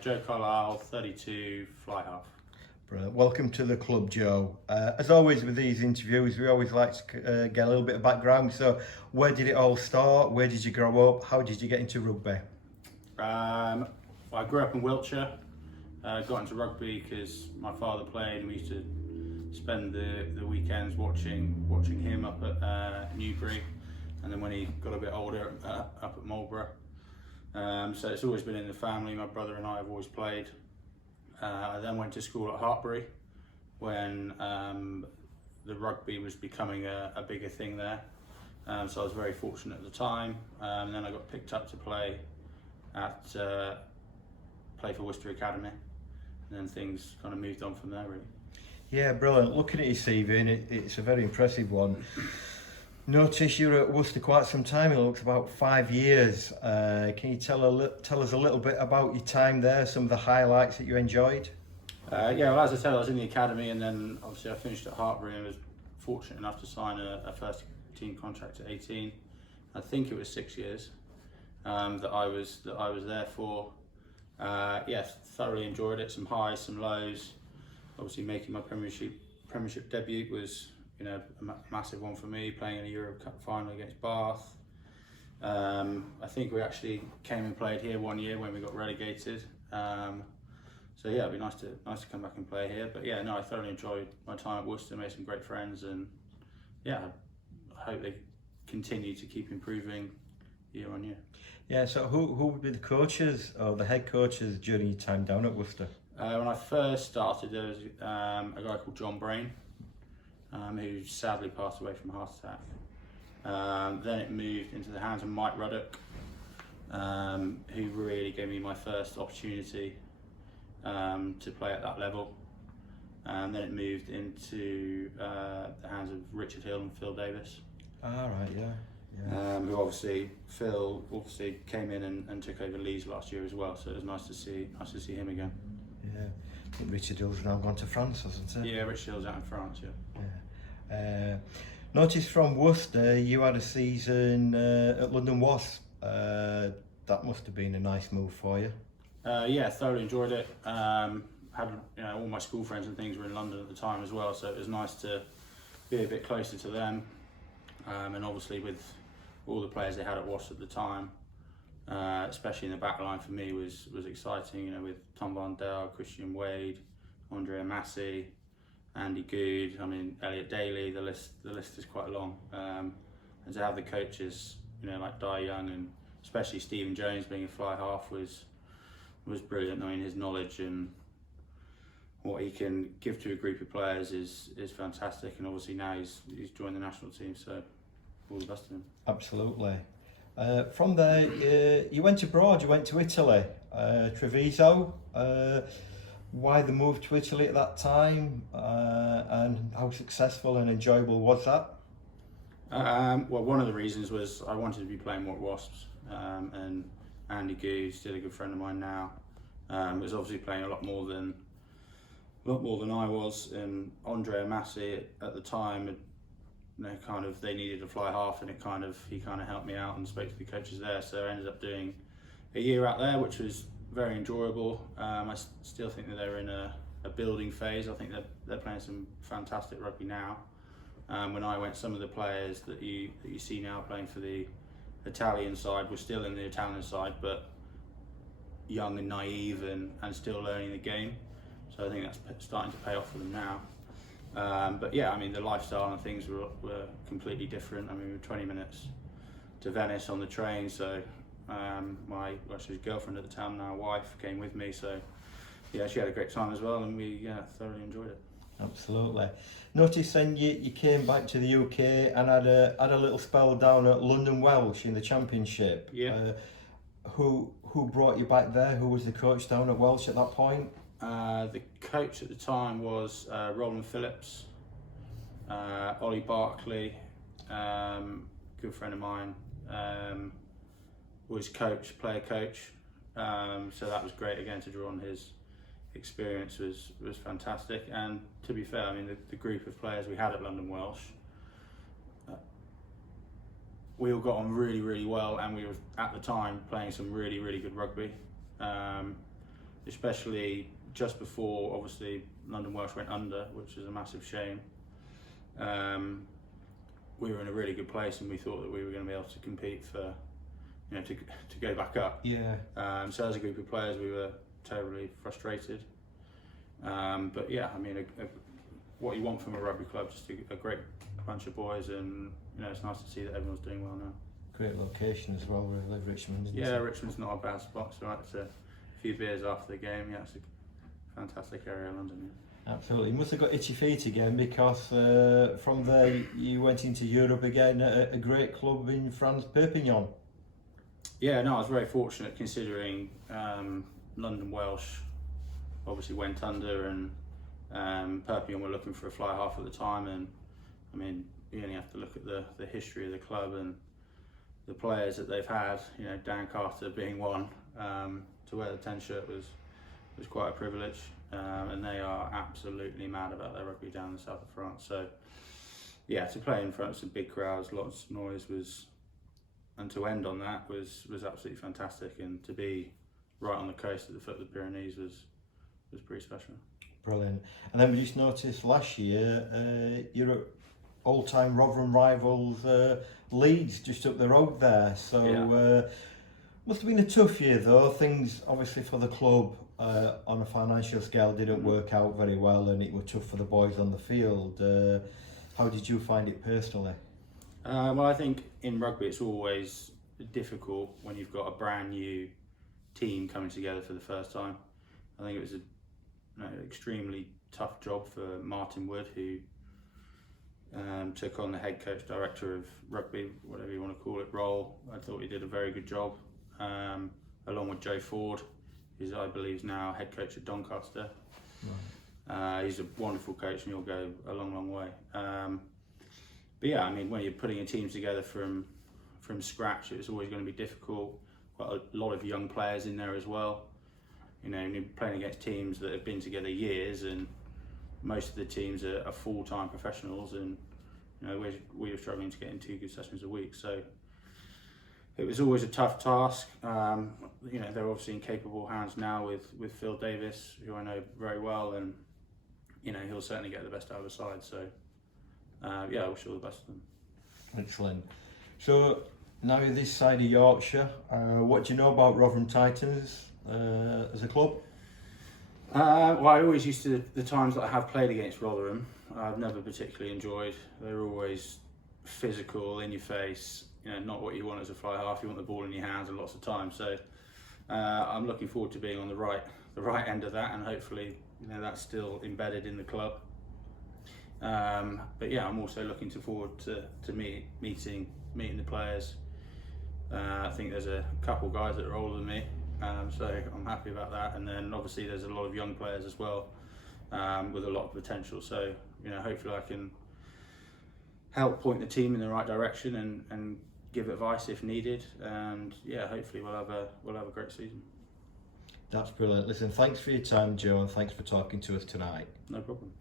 Joe Carlisle, 32, fly half. Brilliant. Welcome to the club, Joe. As always with these interviews, we always like to get a little bit of background. So where did it all start? Where did you grow up? How did you get into rugby? I grew up in Wiltshire. Got into rugby because my father played, and we used to spend the weekends watching him up at Newbury, and then when he got a bit older, up at Marlborough. So it's always been in the family. My brother and I have always played. I then went to school at Hartbury when the rugby was becoming a bigger thing there. So I was very fortunate at the time. And then I got picked up to play for Worcester Academy, and then things kind of moved on from there, really. Yeah, brilliant. Looking at your CV, and it's a very impressive one. Notice you were at Worcester quite some time. It looks about 5 years. Can you tell us a little bit about your time there? Some of the highlights that you enjoyed. Yeah, well, as I said, I was in the academy, and then obviously I finished at Hartbury and was fortunate enough to sign a first team contract at 18. I think it was 6 years that I was there for. Yes, thoroughly enjoyed it. Some highs, some lows. Obviously, making my Premiership debut was, a massive one for me, playing in a Euro Cup final against Bath. I think we actually came and played here one year when we got relegated. So yeah, it'd be nice to come back and play here. But yeah, no, I thoroughly enjoyed my time at Worcester, made some great friends, and yeah, I hope they continue to keep improving year on year. Yeah, so who would be the coaches or the head coaches during your time down at Worcester? When I first started, there was a guy called John Brain, who sadly passed away from a heart attack. Then it moved into the hands of Mike Ruddock, who really gave me my first opportunity to play at that level. Then it moved into the hands of Richard Hill and Phil Davis. Right, yeah. Who Phil came in and took over Leeds last year as well. So it was nice to see him again. Yeah, I think Richard Hill's now gone to France, hasn't he? Yeah, Richard Hill's out in France. Yeah. Noticed from Worcester you had a season at London Wasps. That must have been a nice move for you. Yeah, thoroughly enjoyed it. Had all my school friends and things were in London at the time as well, so it was nice to be a bit closer to them. And obviously with all the players they had at Wasps at the time, especially in the back line, for me was exciting. With Tom Van Dale, Christian Wade, Andrea Massey, Andy Good, Elliot Daly. The list is quite long. And to have the coaches, like Di Young and especially Stephen Jones being a fly half was brilliant. His knowledge and what he can give to a group of players is fantastic. And obviously now he's joined the national team, so all the best to him. Absolutely. From there, you went abroad. You went to Italy, Treviso. Why the move to Italy at that time, and how successful and enjoyable was that? Well, one of the reasons was I wanted to be playing more at Wasps, and Andy Goode, still a good friend of mine now, was obviously playing a lot more than I was, and Andrea Massey at the time, they needed a fly half, and he kind of helped me out and spoke to the coaches there. So I ended up doing a year out there, which was very enjoyable. I still think that they're in a building phase. I think they're playing some fantastic rugby now. When I went, some of the players that you see now playing for the Italian side were still in the Italian side, but young and naive and still learning the game. So I think that's starting to pay off for them now. But yeah, the lifestyle and things were completely different. We were 20 minutes to Venice on the train, so she was girlfriend at the time, now wife, came with me. So yeah, she had a great time as well, and we thoroughly enjoyed it. Absolutely. Notice then you came back to the UK and had a little spell down at London Welsh in the Championship. Yeah. Who brought you back there? Who was the coach down at Welsh at that point? The coach at the time was Roland Phillips, Ollie Barkley, good friend of mine, was player coach. So that was great again to draw on his experience was fantastic. And to be fair, the group of players we had at London Welsh, we all got on really, really well, and we were at the time playing some really, really good rugby. especially just before obviously London Welsh went under, which was a massive shame. We were in a really good place, and we thought that we were going to be able to compete for, to go back up. Yeah. So as a group of players, we were terribly frustrated. But yeah, I mean, what you want from a rugby club, just a great bunch of boys, and it's nice to see that everyone's doing well now. Great location as well, really, Richmond. Yeah, Richmond's not a bad spot. So it's a few beers after the game. Yeah, it's a fantastic area of London. Yeah. Absolutely. You must have got itchy feet again, because from there you went into Europe again at a great club in France, Perpignan. Yeah, no, I was very fortunate, considering London Welsh obviously went under, and Perpignan were looking for a fly half at the time. And I mean, you only have to look at the history of the club and the players that they've had. Dan Carter being one. To wear the 10 shirt was quite a privilege, and they are absolutely mad about their rugby down in the south of France. So yeah, to play in front of some big crowds, lots of noise, and to end on that was absolutely fantastic. And to be right on the coast at the foot of the Pyrenees was pretty special. Brilliant. And then we just noticed last year your all-time Rotherham rivals Leeds, just up the road there. So Yeah. Must have been a tough year though. Things obviously for the club on a financial scale didn't work out very well, and it was tough for the boys on the field. How did you find it personally? Well, I think in rugby it's always difficult when you've got a brand new team coming together for the first time. I think it was an extremely tough job for Martin Wood, who took on the head coach, director of rugby, whatever you want to call it, role. I thought he did a very good job, along with Joe Ford, who's I believe is now head coach at Doncaster. Right. He's a wonderful coach, and he'll go a long way. But yeah, I mean, when you're putting a team together from scratch, it's always going to be difficult. Quite a lot of young players in there as well. You're playing against teams that have been together years, and most of the teams are full-time professionals, and we were struggling to get in 2 good sessions a week. So it was always a tough task. They're obviously in capable hands now with Phil Davis, who I know very well, and he'll certainly get the best out of the side. So yeah, I wish all the best to them. Excellent. So now you're this side of Yorkshire, what do you know about Rotherham Titans as a club? Well, I always used to, the times that I have played against Rotherham, I've never particularly enjoyed. They're always physical, in your face, not what you want as a fly half. You want the ball in your hands, and lots of time. So I'm looking forward to being on the right end of that, and hopefully that's still embedded in the club. But yeah, I'm also looking forward to meeting the players. I think there's a couple guys that are older than me, so I'm happy about that. And then obviously there's a lot of young players as well, with a lot of potential. So hopefully I can help point the team in the right direction and give advice if needed. And yeah, hopefully we'll have a great season. That's brilliant. Listen, thanks for your time, Joe, and thanks for talking to us tonight. No problem.